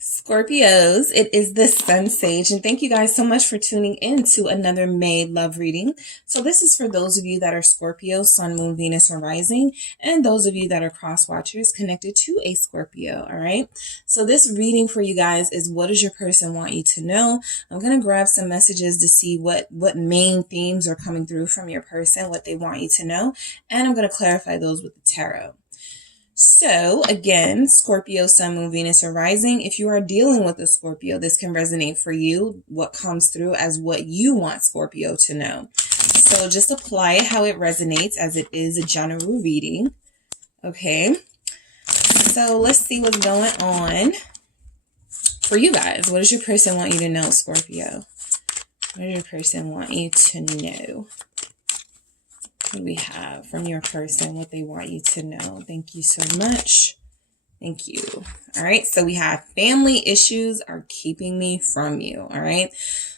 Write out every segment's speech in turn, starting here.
Scorpios, it is the Sun Sage, and thank you guys so much for tuning in to another May love reading. So this is for those of you that are Scorpio, Sun, Moon, Venus, or Rising, and those of you that are cross watchers connected to a Scorpio, all right? So this reading for you guys is, what does your person want you to know? I'm going to grab some messages to see what main themes are coming through from your person, what they want you to know, and I'm going to clarify those with the tarot. So again, Scorpio, Sun, Moon, Venus, or Rising, if you are dealing with a Scorpio, this can resonate for you. What comes through as what you want Scorpio to know. So just apply it how it resonates, as it is a general reading. Okay. So let's see what's going on for you guys. What does your person want you to know, Scorpio? What does your person want you to know? What do we have from your person, what they want you to know? Thank you so much. Thank you. All right. So we have family issues are keeping me from you. All right.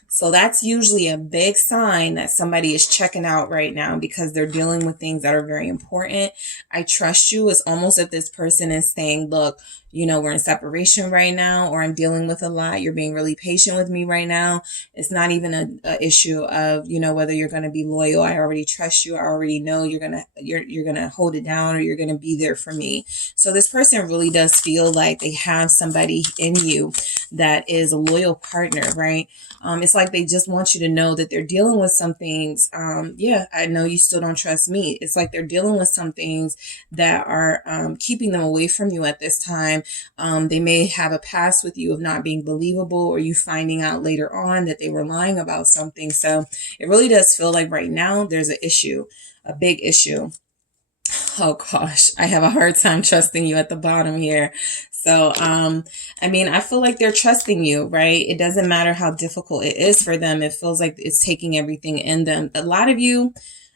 So that's usually a big sign that somebody is checking out right now because they're dealing with things that are very important. I trust you. It's almost as if this person is saying, look, you know, we're in separation right now, or I'm dealing with a lot. You're being really patient with me right now. It's not even a issue of, you know, whether you're going to be loyal. I already trust you. I already know you're going to hold it down, or you're going to be there for me. So this person really does feel like they have somebody in you that is a loyal partner, right? It's like they just want you to know that they're dealing with some things. Yeah, I know you still don't trust me. It's like they're dealing with some things that are keeping them away from you at this time. They may have a past with you of not being believable, or you finding out later on that they were lying about something. So it really does feel like right now there's an issue, a big issue. Oh gosh, I have a hard time trusting you at the bottom here. So, I mean, I feel like they're trusting you, right? It doesn't matter how difficult it is for them. It feels like it's taking everything in them. A lot of you,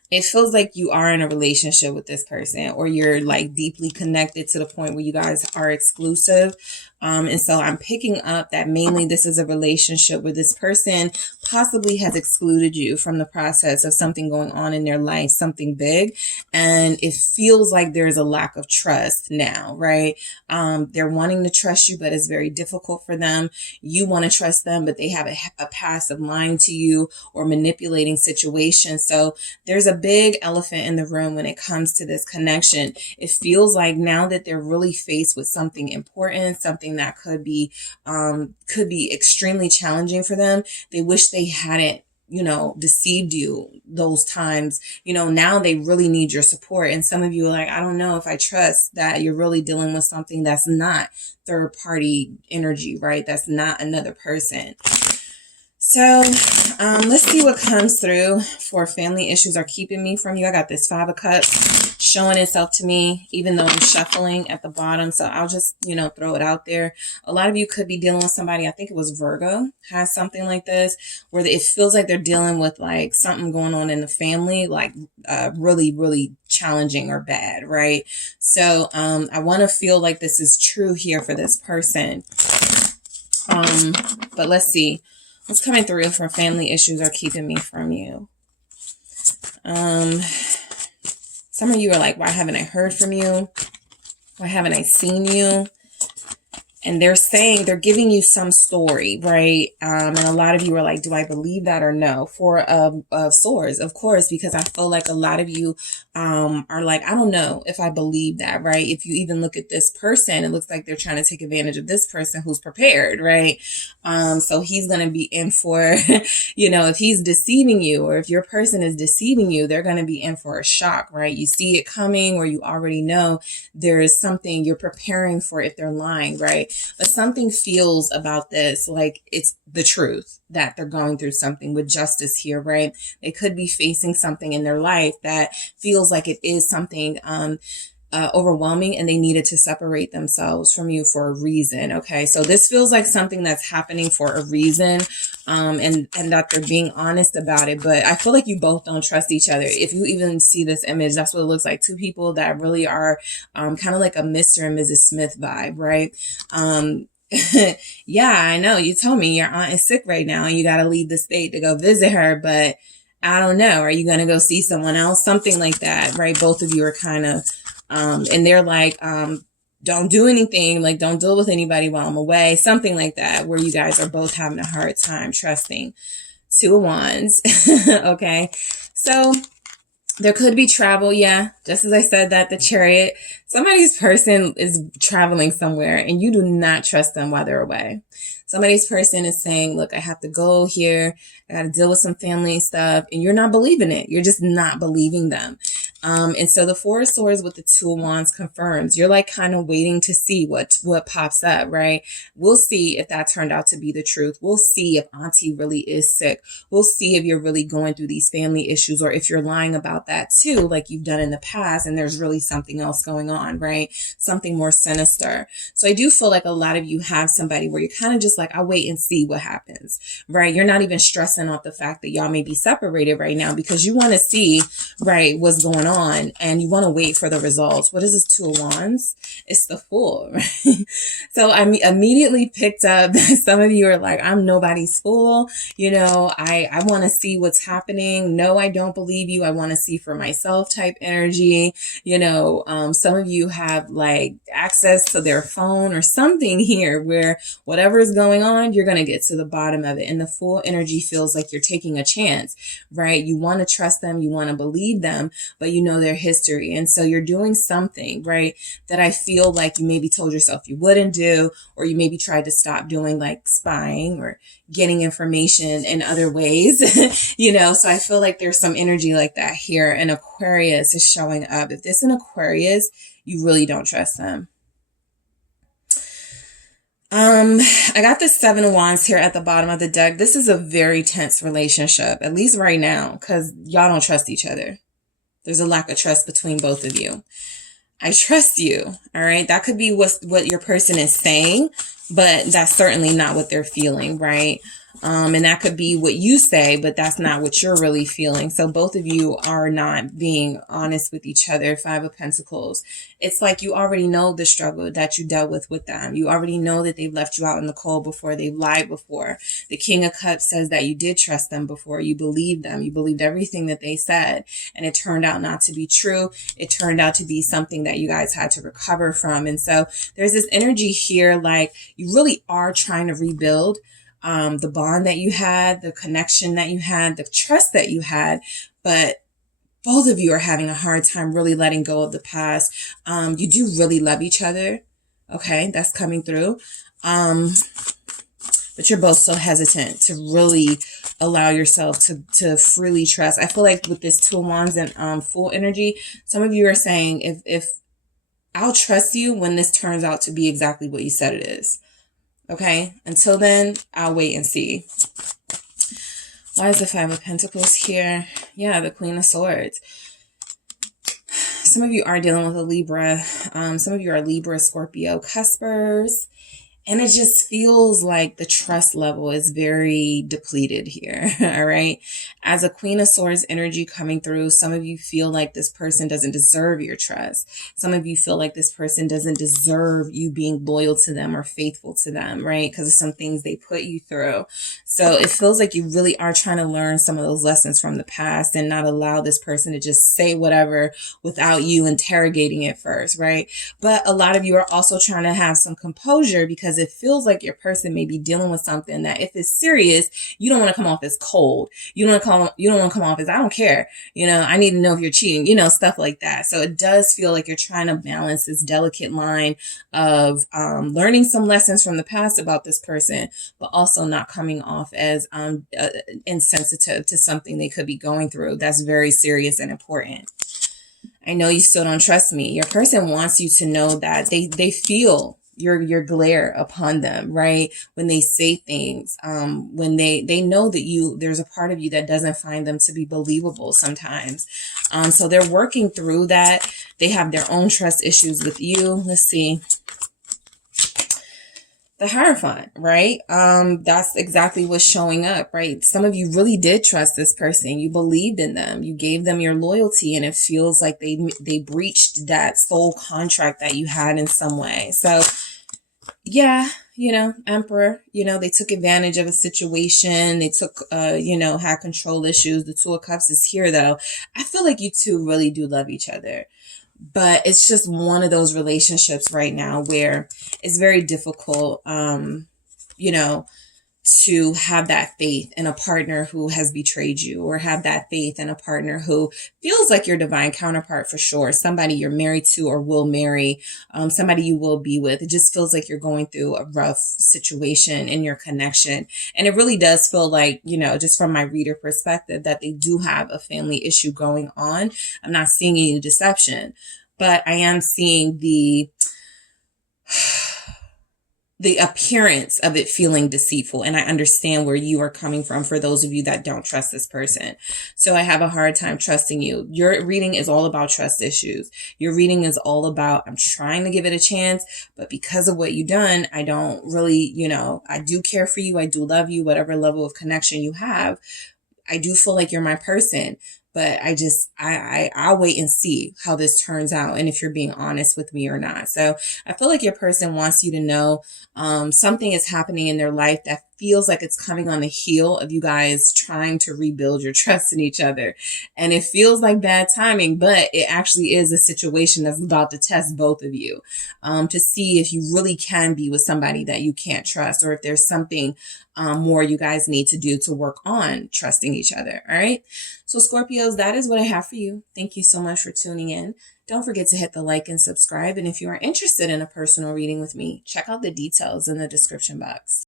it feels like you are in a relationship with this person, or you're like deeply connected to the point where you guys are exclusive. And so I'm picking up that mainly this is a relationship where this person possibly has excluded you from the process of something going on in their life, something big. And it feels like there's a lack of trust now, right? They're wanting to trust you, but it's very difficult for them. You want to trust them, but they have a past of lying to you or manipulating situations. So there's a big elephant in the room when it comes to this connection. It feels like now that they're really faced with something important, something that could be extremely challenging for them. They wish they hadn't, you know, deceived you those times. You know, now they really need your support. And some of you are like, I don't know if I trust that you're really dealing with something that's not third party energy, right? That's not another person. So let's see what comes through for family issues are keeping me from you. I got this 5 of Cups showing itself to me, even though I'm shuffling at the bottom. So I'll just, you know, throw it out there. A lot of you could be dealing with somebody, I think it was Virgo, has something like this, where it feels like they're dealing with like something going on in the family, like really, really challenging or bad, right? So I want to feel like this is true here for this person. But let's see. What's coming through for family issues are keeping me from you? Some of you are like, why haven't I heard from you? Why haven't I seen you? And they're saying, they're giving you some story, right? And a lot of you are like, do I believe that or no? 4 of Swords, of course, because I feel like a lot of you are like, I don't know if I believe that, right? If you even look at this person, it looks like they're trying to take advantage of this person who's prepared, right? So he's going to be in for, you know, if he's deceiving you, or if your person is deceiving you, they're going to be in for a shock, right? You see it coming, or you already know there is something you're preparing for if they're lying, right? But something feels about this like it's the truth, that they're going through something with justice here, right? They could be facing something in their life that feels like it is something overwhelming, and they needed to separate themselves from you for a reason. Okay, so this feels like something that's happening for a reason, and that they're being honest about it. But I feel like you both don't trust each other. If you even see this image, that's what it looks like. 2 people that really are kind of like a Mr. and Mrs. Smith vibe, right? Yeah, I know you told me your aunt is sick right now and you got to leave the state to go visit her, but I don't know, are you going to go see someone else? Something like that, right? Both of you are kind of and they're like, don't do anything, like don't deal with anybody while I'm away, something like that, where you guys are both having a hard time trusting. Two of Wands. Okay, so there could be travel. Yeah, just as I said that, the Chariot, somebody's person is traveling somewhere and you do not trust them while they're away. Somebody's person is saying, look, I have to go here, I got to deal with some family stuff, and you're not believing it. You're just not believing them. And so the Four of Swords with the Two of Wands confirms you're like kind of waiting to see what pops up, right? We'll see if that turned out to be the truth. We'll see if auntie really is sick. We'll see if you're really going through these family issues, or if you're lying about that too, like you've done in the past, and there's really something else going on, right? Something more sinister. So I do feel like a lot of you have somebody where you're kind of just like, I'll wait and see what happens, right? You're not even stressing off the fact that y'all may be separated right now because you want to see, right, what's going on, and you want to wait for the results. What is this Two of Wands? It's the Fool, right? So I immediately picked up that some of you are like, I'm nobody's fool. You know, I want to see what's happening. No, I don't believe you. I want to see for myself type energy. You know, some of you have like access to their phone or something here where whatever is going on, you're going to get to the bottom of it. And the Fool energy feels like you're taking a chance, right? You want to trust them. You want to believe them, but you know their history. And so you're doing something, right, that I feel like you maybe told yourself you wouldn't do, or you maybe tried to stop doing, like spying or getting information in other ways, you know? So I feel like there's some energy like that here. And Aquarius is showing up. If this is an Aquarius, you really don't trust them. I got the Seven of Wands here at the bottom of the deck. This is a very tense relationship, at least right now, because y'all don't trust each other. There's a lack of trust between both of you. I trust you. All right. That could be what your person is saying, but that's certainly not what they're feeling. Right. And that could be what you say, but that's not what you're really feeling. So both of you are not being honest with each other. Five of Pentacles. It's like you already know the struggle that you dealt with them. You already know that they've left you out in the cold before. They've lied before. The King of Cups says that you did trust them before. You believed them. You believed everything that they said. And it turned out not to be true. It turned out to be something that you guys had to recover from. And so there's this energy here, like you really are trying to rebuild the bond that you had, the connection that you had, the trust that you had, but both of you are having a hard time really letting go of the past. You do really love each other. Okay, that's coming through. But you're both so hesitant to really allow yourself to freely trust. I feel like with this Two of Wands and Fool energy, some of you are saying, if I'll trust you when this turns out to be exactly what you said it is. Okay, until then, I'll wait and see. Why is the Five of Pentacles here? Yeah, the Queen of Swords. Some of you are dealing with a Libra. Some of you are Libra, Scorpio, cuspers. And it just feels like the trust level is very depleted here. All right. As a Queen of Swords energy coming through, some of you feel like this person doesn't deserve your trust. Some of you feel like this person doesn't deserve you being loyal to them or faithful to them, right? Because of some things they put you through. So it feels like you really are trying to learn some of those lessons from the past and not allow this person to just say whatever without you interrogating it first, right? But a lot of you are also trying to have some composure because it feels like your person may be dealing with something that if it's serious, you don't want to come off as cold. You don't want to come off as, I don't care. You know, I need to know if you're cheating, you know, stuff like that. So it does feel like you're trying to balance this delicate line of learning some lessons from the past about this person, but also not coming off as insensitive to something they could be going through. That's very serious and important. I know you still don't trust me. Your person wants you to know that they feel your glare upon them, right? When they say things, when they know that there's a part of you that doesn't find them to be believable sometimes. So they're working through that. They have their own trust issues with you. Let's see. The Hierophant, right? That's exactly what's showing up, right? Some of you really did trust this person. You believed in them. You gave them your loyalty, and it feels like they breached that soul contract that you had in some way. So yeah, you know, Emperor, you know, they took advantage of a situation. They took, had control issues. The Two of Cups is here though. I feel like you two really do love each other. But it's just one of those relationships right now where it's very difficult, you know, to have that faith in a partner who has betrayed you, or have that faith in a partner who feels like your divine counterpart for sure, somebody you're married to or will marry, somebody you will be with. It just feels like you're going through a rough situation in your connection. And it really does feel like, you know, just from my reader perspective, that they do have a family issue going on. I'm not seeing any deception, but I am seeing the appearance of it feeling deceitful. And I understand where you are coming from for those of you that don't trust this person. So I have a hard time trusting you. Your reading is all about trust issues. Your reading is all about, I'm trying to give it a chance, but because of what you've done, I don't really, you know, I do care for you. I do love you, whatever level of connection you have. I do feel like you're my person, but I'll wait and see how this turns out, and if you're being honest with me or not. So I feel like your person wants you to know something is happening in their life that feels like it's coming on the heel of you guys trying to rebuild your trust in each other. And it feels like bad timing, but it actually is a situation that's about to test both of you, to see if you really can be with somebody that you can't trust, or if there's something more you guys need to do to work on trusting each other. All right. So Scorpios, that is what I have for you. Thank you so much for tuning in. Don't forget to hit the like and subscribe. And if you are interested in a personal reading with me, check out the details in the description box.